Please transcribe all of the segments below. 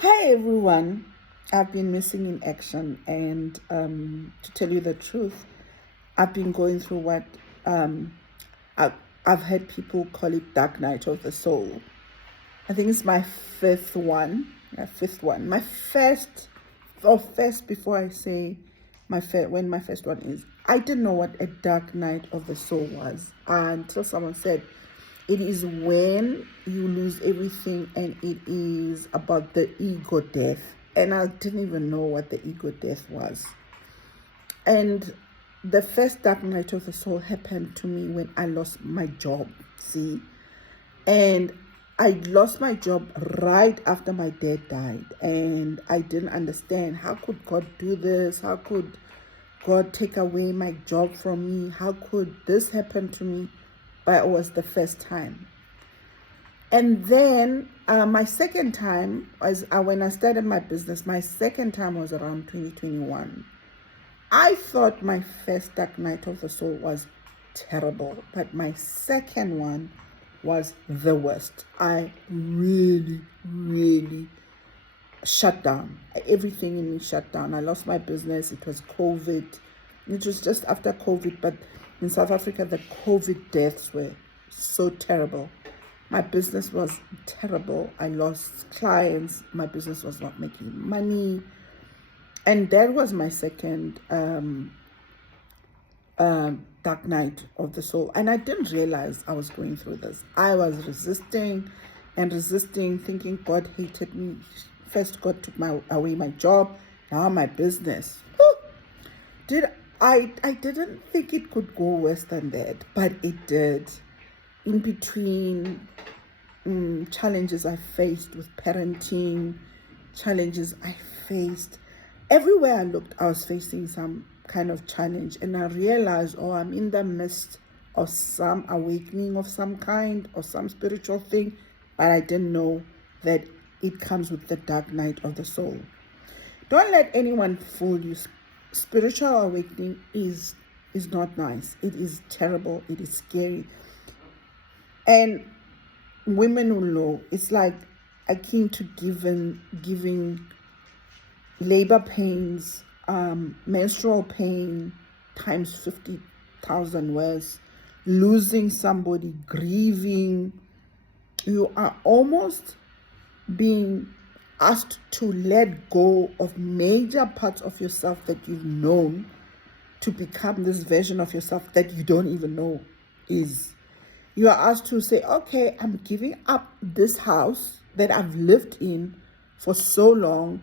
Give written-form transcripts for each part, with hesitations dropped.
Hi everyone. I've been missing in action, and to tell you the truth, I've been going through what um, I've, I've heard people call it dark night of the soul. I think it's my fifth one. Yeah, fifth one. My first, or first before I say when my first one is, I didn't know what a dark night of the soul was until someone said it is when you lose everything and it is about the ego death. And I didn't even know what the ego death was. And the first dark night of the soul happened to me when I lost my job. See, and I lost my job right after my dad died, and I didn't understand how could God do this? How could God take away my job from me? How could this happen to me? But it was the first time. And then my second time was when I started my business. My second time was around 2021. I thought my first dark night of the soul was terrible, but my second one was the worst. I really shut down. Everything in me shut down. I lost my business. It was COVID. It was just after COVID, but in South Africa, the COVID deaths were so terrible. My business was terrible. I lost clients. My business was not making money. And that was my second dark night of the soul. And I didn't realize I was going through this. I was resisting and resisting, thinking God hated me. First, God took away my job. Now my business. I didn't think it could go worse than that, but it did. In between challenges I faced with parenting, challenges I faced. Everywhere I looked, I was facing some kind of challenge, and I realized, oh, I'm in the midst of some awakening of some kind or some spiritual thing, but I didn't know that it comes with the dark night of the soul. Don't let anyone fool you. Spiritual awakening is not nice. It is terrible. It is scary. And women will know it's like akin to giving labor pains, menstrual pain times 50,000 worse, losing somebody, grieving. You are almost being asked to let go of major parts of yourself that you've known to become this version of yourself that you don't even know is. You are asked to say, okay, I'm giving up this house that I've lived in for so long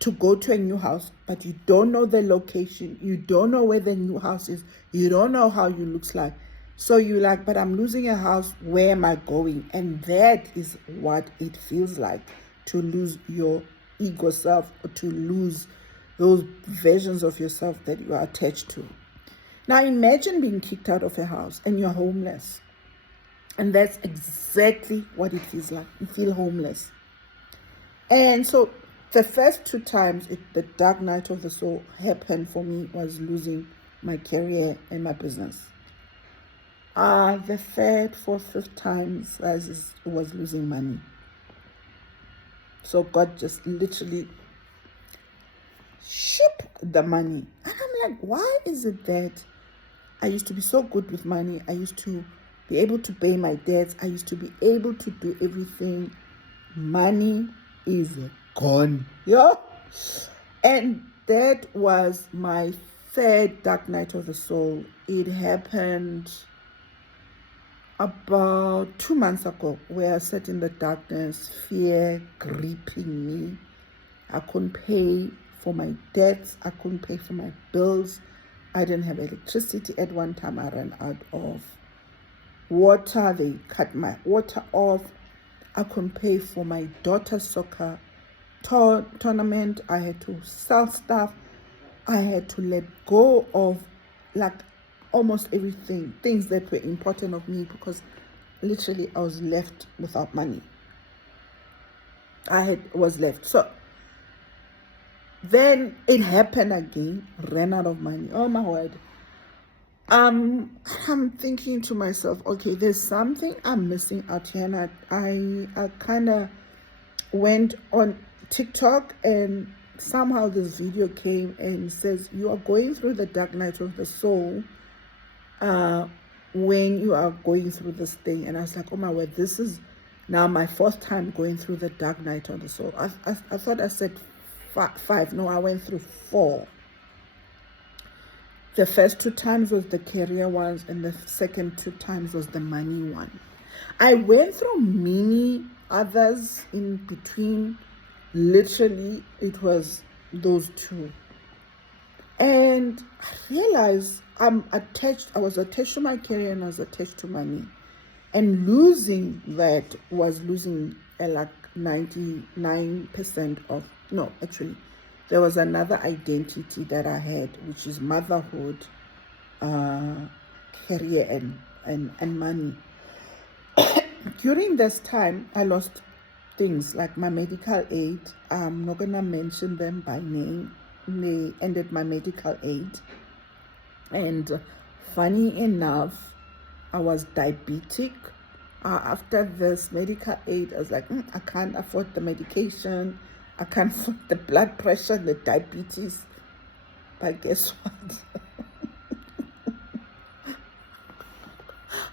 to go to a new house, but you don't know the location. You don't know where the new house is. You don't know how you looks like. So you're like, but I'm losing a house. Where am I going? And that is what it feels like to lose your ego self, or to lose those versions of yourself that you are attached to. Now imagine being kicked out of a house and you're homeless. And that's exactly what it feels like. You feel homeless. And so the first two times the dark night of the soul happened for me was losing my career and my business. The third, fourth, fifth times was losing money. So God just literally shook the money. And I'm like, why is it that I used to be so good with money? I used to be able to pay my debts. I used to be able to do everything. Money is gone. Yeah. And that was my third dark night of the soul. It happened about 2 months ago, where I sat in the darkness, fear gripping me. I couldn't pay for my debts. I couldn't pay for my bills. I didn't have electricity. At one time, I ran out of water. They cut my water off. I couldn't pay for my daughter's soccer tournament. I had to sell stuff. I had to let go of like almost everything, things that were important of me, because literally I was left without money. Was left. So then it happened again, ran out of money. Oh my word. I'm thinking to myself, okay, there's something I'm missing out here, and I kind of went on TikTok, and somehow this video came and says you are going through the dark night of the soul when you are going through this thing. And I was like, oh my word, this is now my fourth time going through the dark night of the soul. I thought I said five. No, I went through four. The first 2 times was the career ones, and the second 2 times was the money one. I went through many others in between. Literally, it was those 2. And I realized I was attached to my career and I was attached to money. And losing that was losing like 99% of, no, actually, there was another identity that I had, which is motherhood, career, and money. During this time, I lost things like my medical aid. I'm not going to mention them by name. They ended my medical aid. And funny enough, I was diabetic. After this medical aid, I was like, I can't afford the medication. I can't afford the blood pressure, the diabetes. But guess what?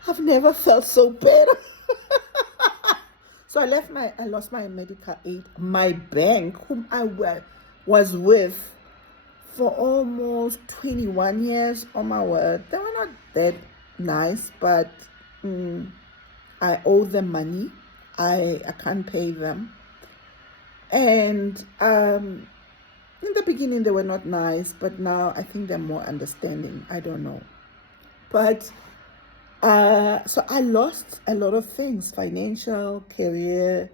I've never felt so bad. So I lost my medical aid. My bank, whom I was with for almost 21 years, oh my word, they were not that nice, but I owe them money. I can't pay them. And in the beginning they were not nice, but now I think they're more understanding. I don't know. But so I lost a lot of things, financial, career,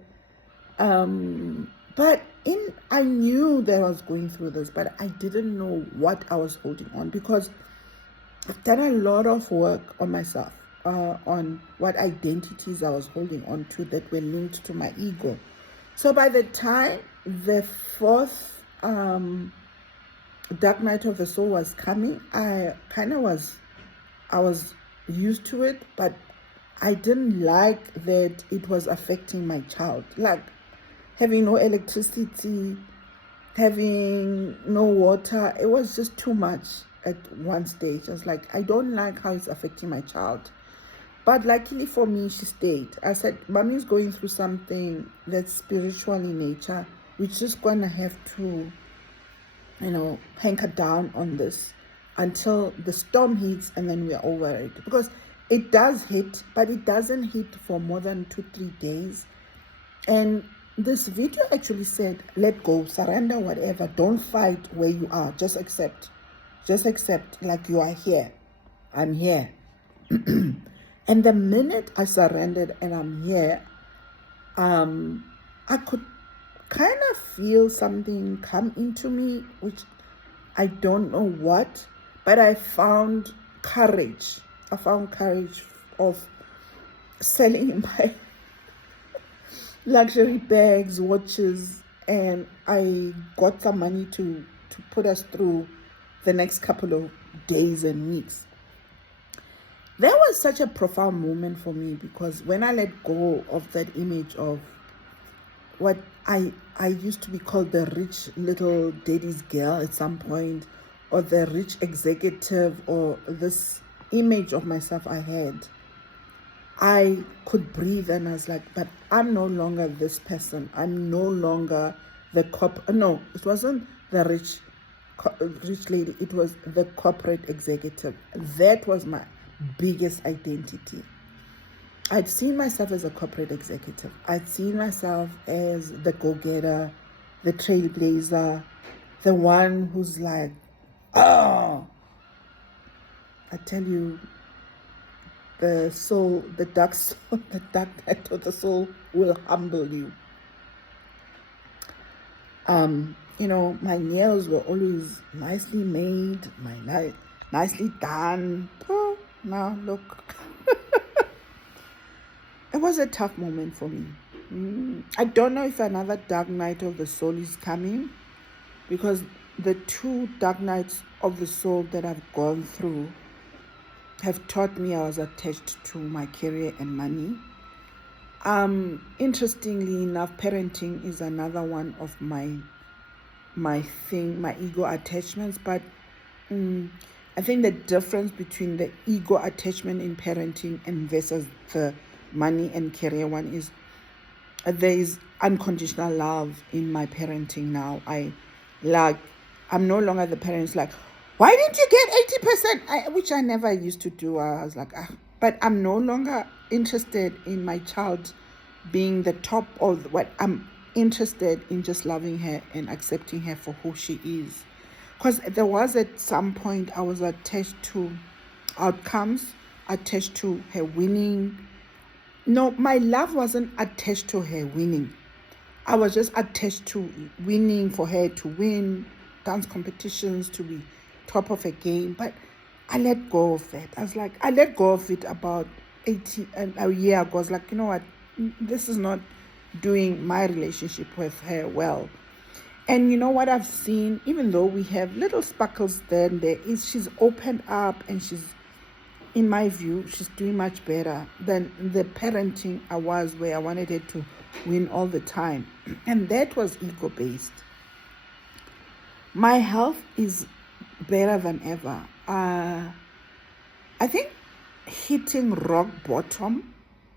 but I knew that I was going through this, but I didn't know what I was holding on, because I've done a lot of work on myself, on what identities I was holding on to that were linked to my ego. So by the time the 4th dark night of the soul was coming, I was used to it, but I didn't like that it was affecting my child. Like having no electricity, having no water, it was just too much at one stage. I was like, I don't like how it's affecting my child. But luckily for me, she stayed. I said, Mommy's going through something that's spiritual in nature. We're just going to have to, hanker down on this until the storm hits, and then we're over it. Because it does hit, but it doesn't hit for more than 2-3 days. And this video actually said, let go, surrender, whatever. Don't fight where you are. Just accept. Just accept, like, you are here. I'm here. And the minute I surrendered and I'm here, I could kind of feel something come into me, which I don't know what, but I found courage. I found courage of selling my luxury bags, watches, and I got some money to put us through the next couple of days and weeks. That was such a profound moment for me, because when I let go of that image of what I used to be called the rich little daddy's girl at some point, or the rich executive, or this image of myself I had, I could breathe, and I was like, but I'm no longer this person. I'm no longer the no, it wasn't the rich lady. It was the corporate executive. That was my biggest identity. I'd seen myself as a corporate executive. I'd seen myself as the go-getter, the trailblazer, the one who's like, oh, I tell you, the soul, the dark night of the soul will humble you. My nails were always nicely made, nicely done. Oh, now look. It was a tough moment for me. I don't know if another dark night of the soul is coming, because the 2 dark nights of the soul that I've gone through have taught me I was attached to my career and money. Interestingly enough, parenting is another one of my ego attachments. But I think the difference between the ego attachment in parenting and versus the money and career one is there is unconditional love in my parenting now. I'm no longer the parents like, why didn't you get 80%? Which I never used to do. I was like, but I'm no longer interested in my child being the top of what I'm interested in, just loving her and accepting her for who she is. Because there was at some point I was attached to outcomes, attached to her winning. No, my love wasn't attached to her winning. I was just attached to winning, for her to win dance competitions, to be top of a game. But I let go of that. I let go of it about a year ago. I was like, you know what? This is not doing my relationship with her well. And you know what I've seen, even though we have little sparkles there and there, is she's opened up, and she's, in my view, she's doing much better than the parenting I was, where I wanted her to win all the time. And that was ego-based. My health is better than ever. I think hitting rock bottom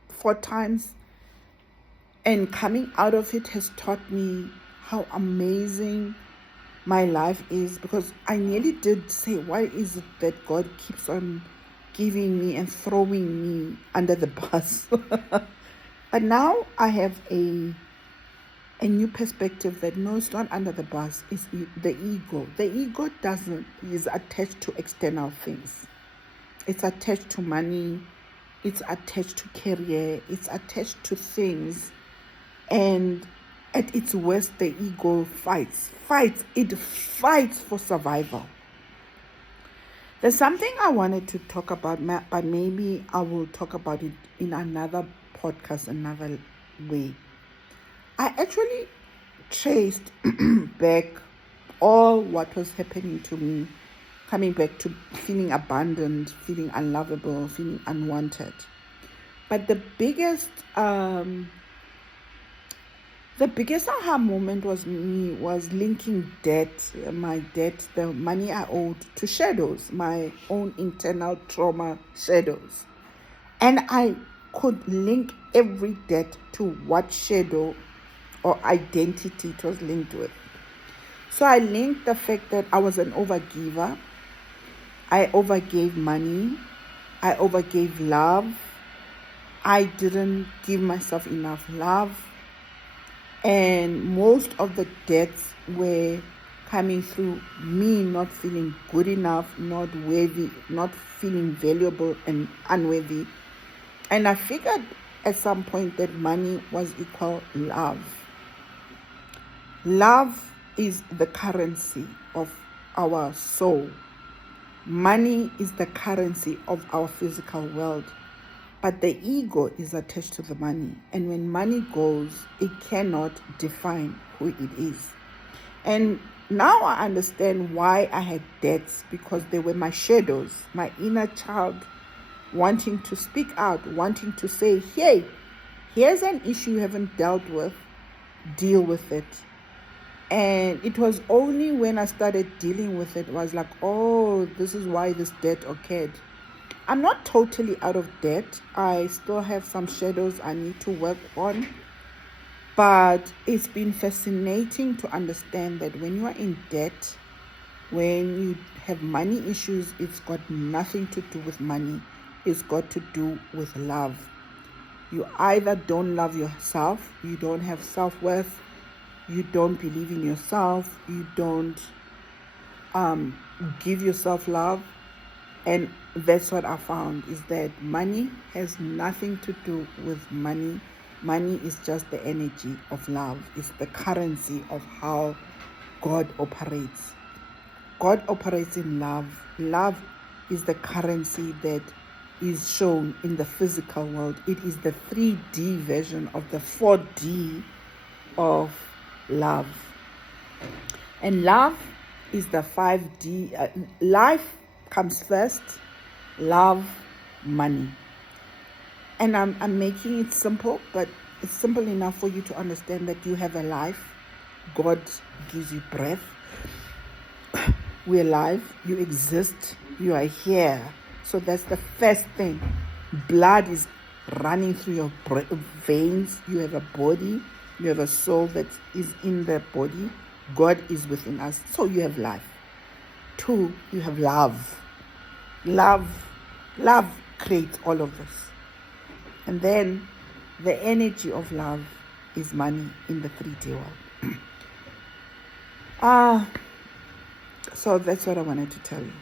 4 times and coming out of it has taught me how amazing my life is, because I nearly did say, why is it that God keeps on giving me and throwing me under the bus? But now I have a new perspective that no, it's not under the bus, it's the ego. The ego is attached to external things. It's attached to money, it's attached to career, it's attached to things. And at its worst, the ego fights for survival. There's something I wanted to talk about, but maybe I will talk about it in another podcast, another way. I actually traced back all what was happening to me, coming back to feeling abandoned, feeling unlovable, feeling unwanted. But the biggest aha moment was linking my debt, the money I owed, to shadows, my own internal trauma shadows. And I could link every debt to what shadow or identity it was linked with. So I linked the fact that I was an overgiver. I overgave money. I overgave love. I didn't give myself enough love. And most of the debts were coming through me not feeling good enough, not worthy, not feeling valuable and unworthy. And I figured at some point that money was equal love. Love is the currency of our soul. Money is the currency of our physical world. But the ego is attached to the money. And when money goes, it cannot define who it is. And now I understand why I had debts, because they were my shadows, my inner child wanting to speak out, wanting to say, hey, here's an issue you haven't dealt with, deal with it. And it was only when I started dealing with it, was like, oh, this is why this debt occurred. I'm not totally out of debt. I still have some shadows I need to work on. But it's been fascinating to understand that when you are in debt, when you have money issues, it's got nothing to do with money. It's got to do with love. You either don't love yourself, you don't have self-worth, you don't believe in yourself, you don't give yourself love. And that's what I found, is that money has nothing to do with money. Money is just the energy of love. It's the currency of how God operates. God operates in love. Love is the currency that is shown in the physical world. It is the 3D version of the 4D of love. And love is the 5D. Life comes first, love, money. And I'm making it simple, but it's simple enough for you to understand that you have a life. God gives you breath. We're alive. You exist. You are here. So that's the first thing. Blood is running through your veins. You have a body. You have a soul that is in the body. God is within us. So you have life. 2, you have love. Love creates all of this. And then the energy of love is money in the 3D world. So that's what I wanted to tell you.